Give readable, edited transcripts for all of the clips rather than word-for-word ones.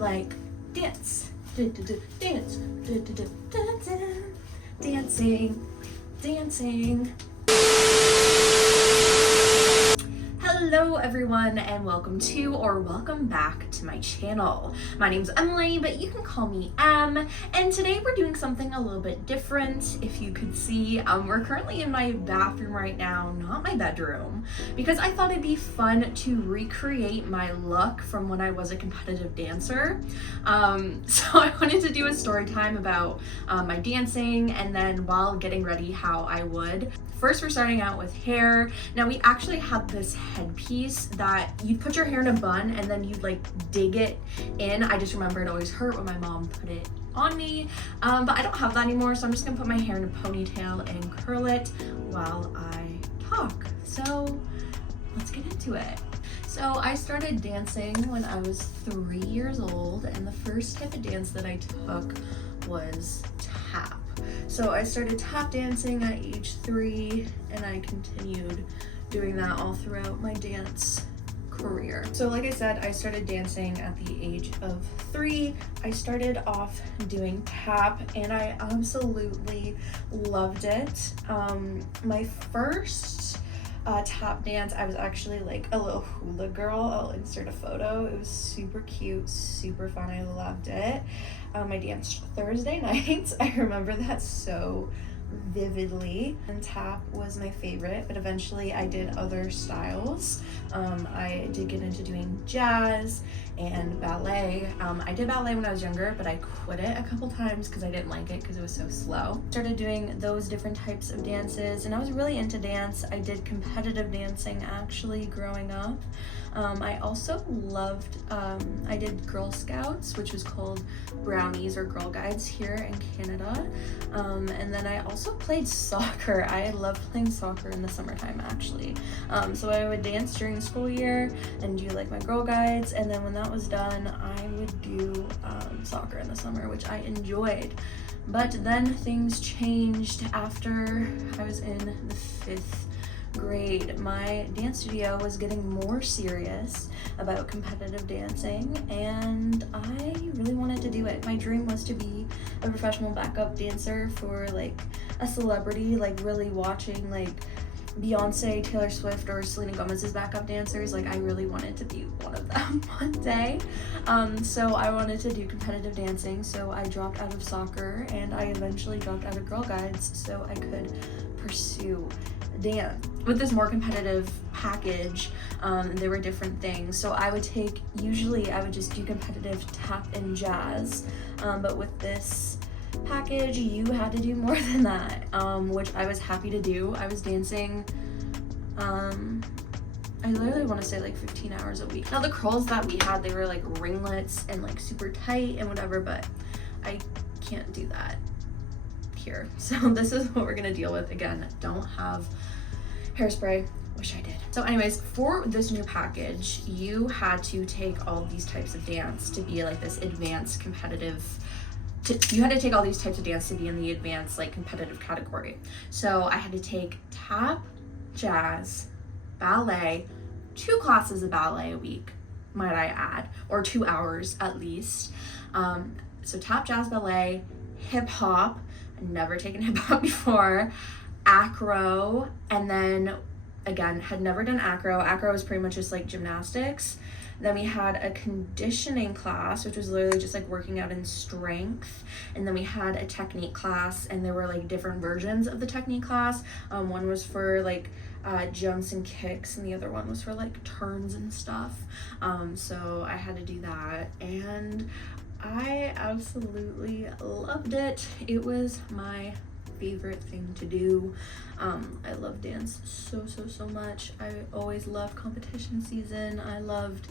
like, dance, dance, dancing, dancing. Hello everyone, and welcome to or welcome back to my channel. My name's Emily, but you can call me Em, and today we're doing something a little bit different. If you could see, we're currently in my bathroom right now, not my bedroom, because I thought it'd be fun to recreate my look from when I was a competitive dancer. So I wanted to do a story time about my dancing, and then while getting ready how I would. First, we're starting out with hair. Now, we actually had this headpiece that you'd put your hair in a bun and then you'd like dig it in. I just remember it always hurt when my mom put it on me, but I don't have that anymore, so I'm just gonna put my hair in a ponytail and curl it while I talk. So let's get into it. So I started dancing when I was 3 years old, and the first type of dance that I took was tap. So I started tap dancing at age 3, and I continued doing that all throughout my dance career. So like I said, I started dancing at the age of 3. I started off doing tap, and I absolutely loved it. My first tap dance, I was actually like a little hula girl. I'll insert a photo. It was super cute, super fun. I loved it. I danced Thursday nights. I remember that so vividly, and tap was my favorite, but eventually I did other styles. I did get into doing jazz and ballet. I did ballet when I was younger, but I quit it a couple times because I didn't like it because it was so slow. Started doing those different types of dances, and I was really into dance. I did competitive dancing actually growing up. I also loved, I did Girl Scouts, which was called Brownies or Girl Guides here in Canada. And then I also played soccer. I loved playing soccer in the summertime actually. So I would dance during the school year and do like my Girl Guides, and then when that was done, I would do soccer in the summer, which I enjoyed. But then things changed after I was in the 5th grade. My dance studio was getting more serious about competitive dancing, and I really wanted to do it. My dream was to be a professional backup dancer for like a celebrity, like really watching like Beyonce, Taylor Swift, or Selena Gomez's backup dancers. Like I really wanted to be one of them one day. So I wanted to do competitive dancing, so I dropped out of soccer, and I eventually dropped out of Girl Guides so I could pursue dance. With this more competitive package, there were different things. So I would take, usually I would just do competitive tap and jazz, but with this package you had to do more than that, which I was happy to do. I was dancing, I literally want to say like 15 hours a week. Now the curls that we had, they were like ringlets and like super tight and whatever, but I can't do that here. So this is what we're gonna deal with. Again, don't have hairspray, wish I did. So anyways, for this new package, you had to take all these types of dance to be like this advanced competitive, you had to take all these types of dance to be in the advanced like competitive category. So I had to take tap, jazz, ballet, 2 classes of ballet a week, might I add, or 2 hours at least. So tap, jazz, ballet, hip hop, I'd never taken hip hop before, acro, and then again had never done acro. Acro was pretty much just like gymnastics. Then we had a conditioning class, which was literally just like working out in strength, and then we had a technique class, and there were like different versions of the technique class. One was for like jumps and kicks, and the other one was for like turns and stuff. So I had to do that, and I absolutely loved it. It was my favorite thing to do. I love dance so much. I always loved competition season. I loved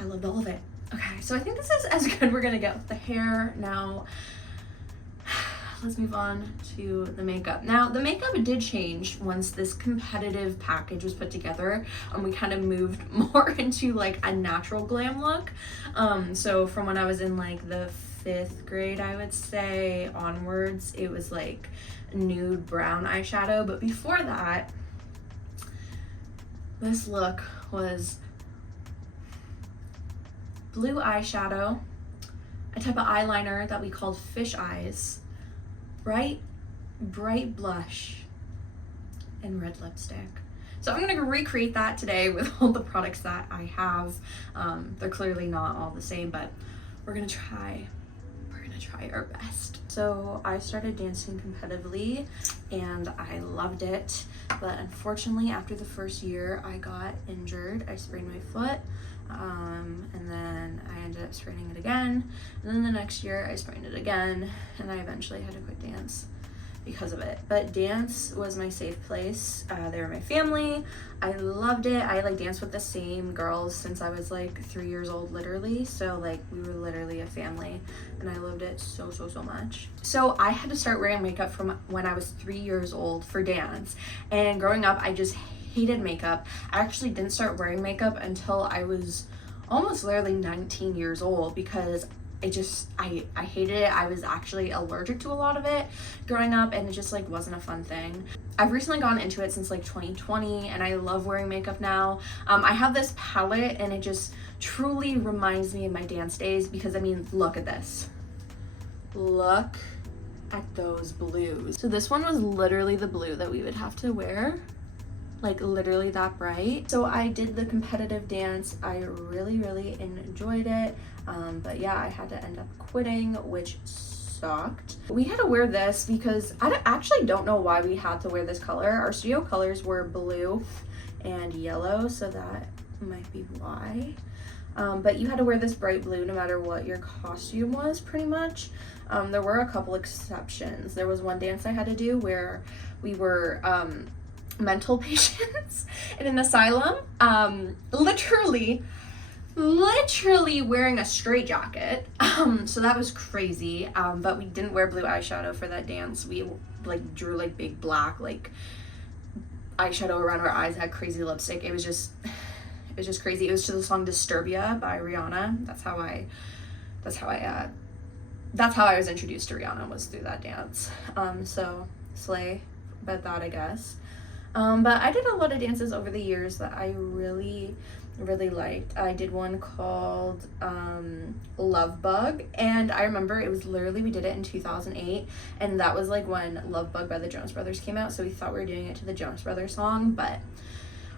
all of it. Okay, so I think this is as good we're gonna get with the hair. Now let's move on to the makeup. Now the makeup did change once this competitive package was put together, and we kind of moved more into like a natural glam look. So from when I was in like the 5th grade, I would say, onwards, it was like nude brown eyeshadow. But before that, this look was blue eyeshadow, a type of eyeliner that we called fish eyes, bright blush, and red lipstick. So I'm gonna recreate that today with all the products that I have. They're clearly not all the same, but we're gonna try our best. So I started dancing competitively and I loved it, but unfortunately after the first year I got injured. I sprained my foot, and then I ended up spraining it again, and then the next year I sprained it again, and I eventually had to quit dance because of it. But dance was my safe place. They were my family. I loved it. I like danced with the same girls since I was like 3 years old, literally. So like we were literally a family, and I loved it so much. So I had to start wearing makeup from when I was 3 years old for dance, and growing up I just hated makeup. I actually didn't start wearing makeup until I was almost literally 19 years old because I hated it. I was actually allergic to a lot of it growing up, and it just like wasn't a fun thing. I've recently gone into it since like 2020, and I love wearing makeup now. I have this palette, and it just truly reminds me of my dance days because I mean, look at this. Look at those blues. So this one was literally the blue that we would have to wear, like literally that bright. So I did the competitive dance. I really enjoyed it. But yeah, I had to end up quitting, which sucked. We had to wear this because I actually don't know why we had to wear this color. Our studio colors were blue and yellow, so that might be why. But you had to wear this bright blue no matter what your costume was, pretty much. There were a couple exceptions. There was one dance I had to do where we were mental patients in an asylum, literally wearing a straitjacket. So that was crazy. But we didn't wear blue eyeshadow for that dance. We like drew like big black like eyeshadow around our eyes, had crazy lipstick. It was just crazy. It was to the song Disturbia by Rihanna. That's how I was introduced to Rihanna, was through that dance. So slay, bet that, I guess. But I did a lot of dances over the years that I really liked. I did one called Love Bug, and I remember it was literally, we did it in 2008, and that was like when Love Bug by the Jonas Brothers came out, so we thought we were doing it to the Jonas Brothers song, but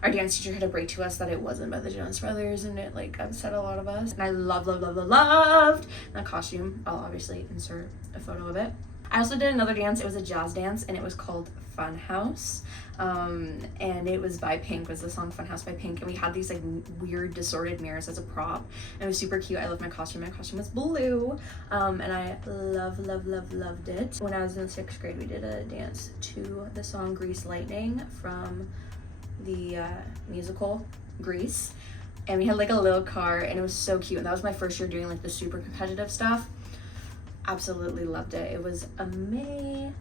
our dance teacher had to break to us that it wasn't by the Jonas Brothers, and it like upset a lot of us. And I loved that costume. I'll obviously insert a photo of it. I also did another dance. It was a jazz dance, and it was called Fun House. And it was by Pink, was the song Fun House by Pink. And we had these like weird distorted mirrors as a prop. And it was super cute. I loved my costume. My costume was blue. And I loved it. When I was in 6th grade, we did a dance to the song Grease Lightning from the musical Grease. And we had like a little car, and it was so cute. And that was my first year doing like the super competitive stuff. Absolutely loved it. It was amazing.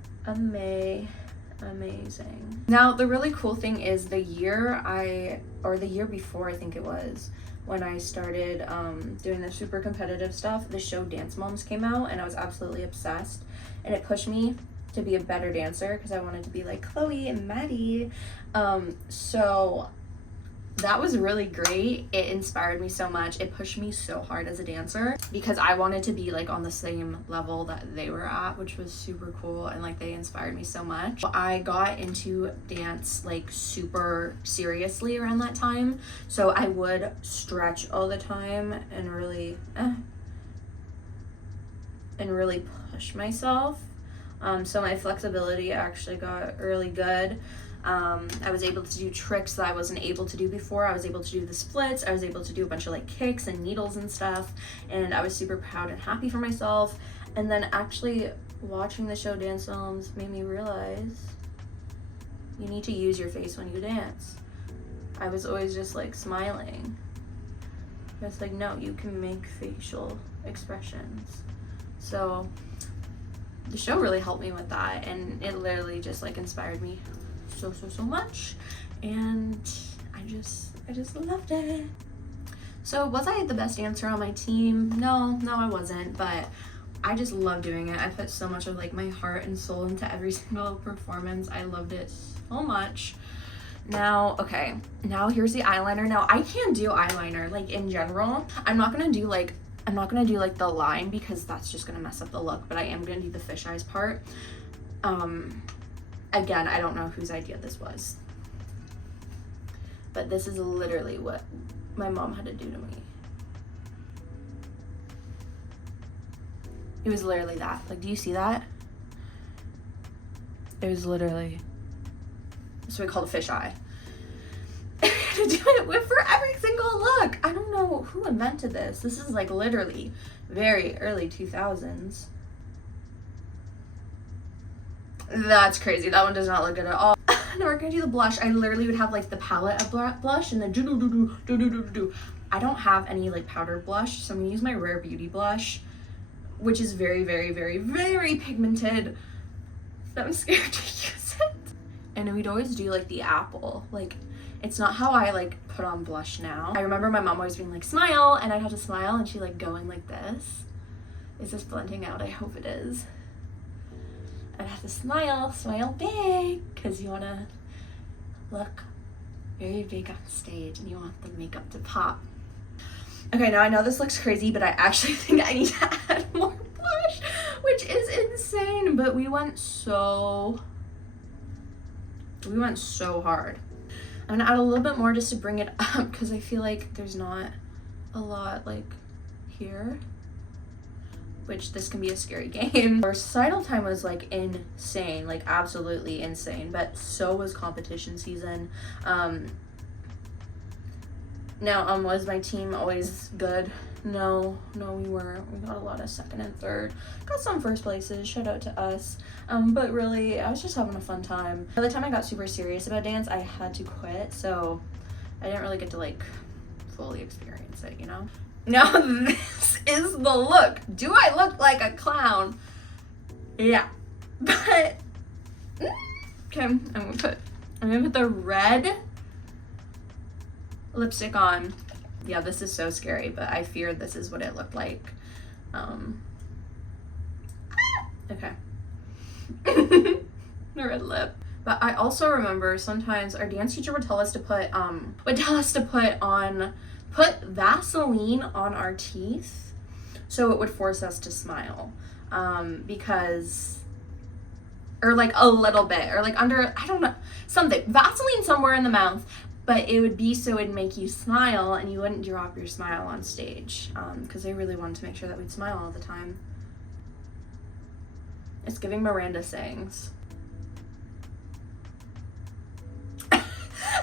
Now the really cool thing is the year before, I think it was, when I started doing the super competitive stuff, the show Dance Moms came out, and I was absolutely obsessed, and it pushed me to be a better dancer because I wanted to be like Chloe and Maddie. So that was really great. It inspired me so much. It pushed me so hard as a dancer because I wanted to be like on the same level that they were at, which was super cool, and like they inspired me so much. I got into dance like super seriously around that time, so I would stretch all the time and really push myself. So my flexibility actually got really good. I was able to do tricks that I wasn't able to do before. I was able to do the splits. I was able to do a bunch of like kicks and needles and stuff, and I was super proud and happy for myself. And then actually watching the show Dance Moms made me realize you need to use your face when you dance. I was always just like smiling. It's like, no, you can make facial expressions. So the show really helped me with that, and it literally just like inspired me so much, and I just loved it. So was I the best dancer on my team? No, I wasn't, but I just love doing it. I put so much of like my heart and soul into every single performance. I loved it so much, Now, okay, now here's the eyeliner. Now I can't do eyeliner, like in general. I'm not gonna do like the line because that's just gonna mess up the look, but I am gonna do the fish eyes part. Again, I don't know whose idea this was, but this is literally what my mom had to do to me. It was literally that. Like, do you see that? It was literally, that's what we call a fish eye. I had to do it for every single look. I don't know who invented this. This is like literally very early 2000s. That's crazy. That one does not look good at all. Now we're gonna do the blush. I literally would have like the palette of blush and then do. I don't have any like powdered blush, so I'm gonna use my Rare Beauty blush, which is very, very, very, very pigmented. I'm scared to use it. And we'd always do like the apple. Like, it's not how I like put on blush now. I remember my mom always being like, smile, and I'd have to smile and she like going like this. Is this blending out? I hope it is. I'd have to smile big, because you want to look very big on stage and you want the makeup to pop. Okay, now I know this looks crazy, but I actually think I need to add more blush, which is insane, but we went so hard. I'm gonna add a little bit more just to bring it up, because I feel like there's not a lot like here, which this can be a scary game. Our recital time was like insane, like absolutely insane, but so was competition season. Now, was my team always good? No, we weren't. We got a lot of second and third. Got some first places, shout out to us. But really, I was just having a fun time. By the time I got super serious about dance, I had to quit, so I didn't really get to like fully experience it, you know? Now, this is the look. Do I look like a clown? Yeah, but, okay, I'm gonna put the red lipstick on. Yeah, this is so scary, but I fear this is what it looked like. Okay. The red lip. But I also remember sometimes our dance teacher would tell us to put Vaseline on our teeth, so it would force us to smile. Because, or like a little bit, or like under, I don't know, something, Vaseline somewhere in the mouth. But it would be so it'd make you smile and you wouldn't drop your smile on stage, because they really wanted to make sure that we'd smile all the time. It's giving Miranda sings.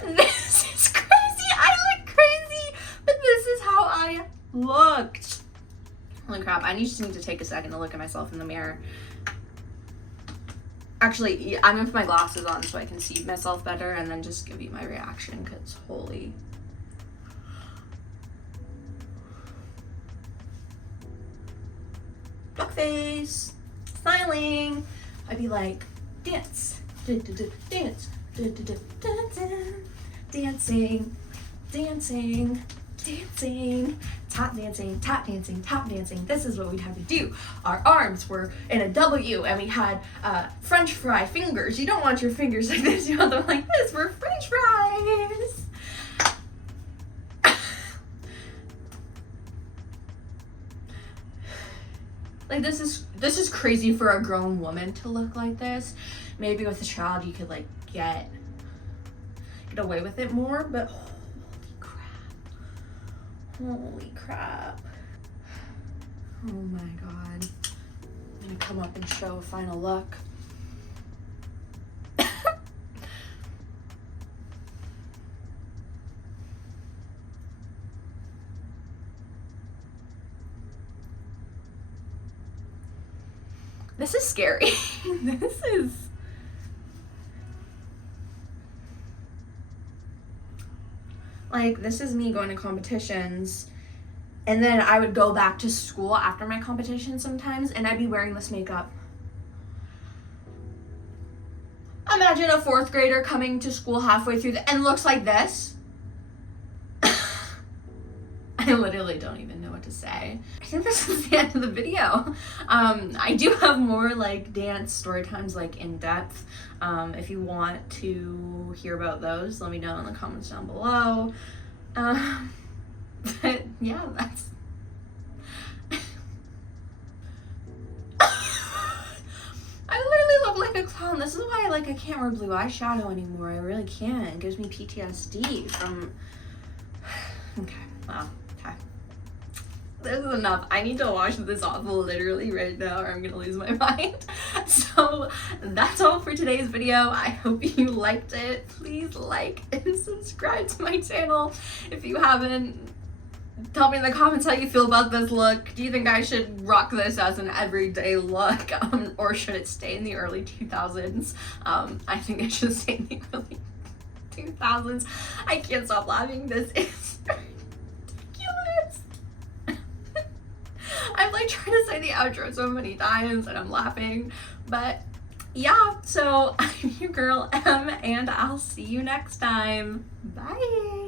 This is crazy. I look crazy, but this is how I looked. Holy crap, I just need to take a second to look at myself in the mirror. Actually, I'm gonna put my glasses on so I can see myself better and then just give you my reaction, because holy. Duck face, smiling. I'd be like, dance, dance, dancing, dancing, dancing, tap dancing, tap dancing, tap dancing. This is what we'd have to do. Our arms were in a W, and we had French fry fingers. You don't want your fingers like this, you want them like this for French fries. Like, this is crazy for a grown woman to look like this. Maybe with a child you could like get away with it more, but holy crap. Oh my god. I'm gonna come up and show a final look. This is scary. This is... like, this is me going to competitions, and then I would go back to school after my competition sometimes, and I'd be wearing this makeup. Imagine a 4th grader coming to school halfway through and looks like this. I literally don't even know what what to say. I think this is the end of the video. I do have more like dance story times, like in depth. If you want to hear about those, let me know in the comments down below. But yeah, that's I literally look like a clown. This is why I can't wear blue eyeshadow anymore. I really can't. It gives me PTSD from okay, well, okay. This is enough. I need to wash this off literally right now or I'm gonna lose my mind. So that's all for today's video. I hope you liked it. Please like and subscribe to my channel if you haven't. Tell me in the comments how you feel about this look. Do you think I should rock this as an everyday look, or should it stay in the early 2000s? I think it should stay in the early 2000s. I can't stop laughing. This is ridiculous. I've like tried to say the outro so many times and I'm laughing, but yeah, so I'm your girl M and I'll see you next time. Bye.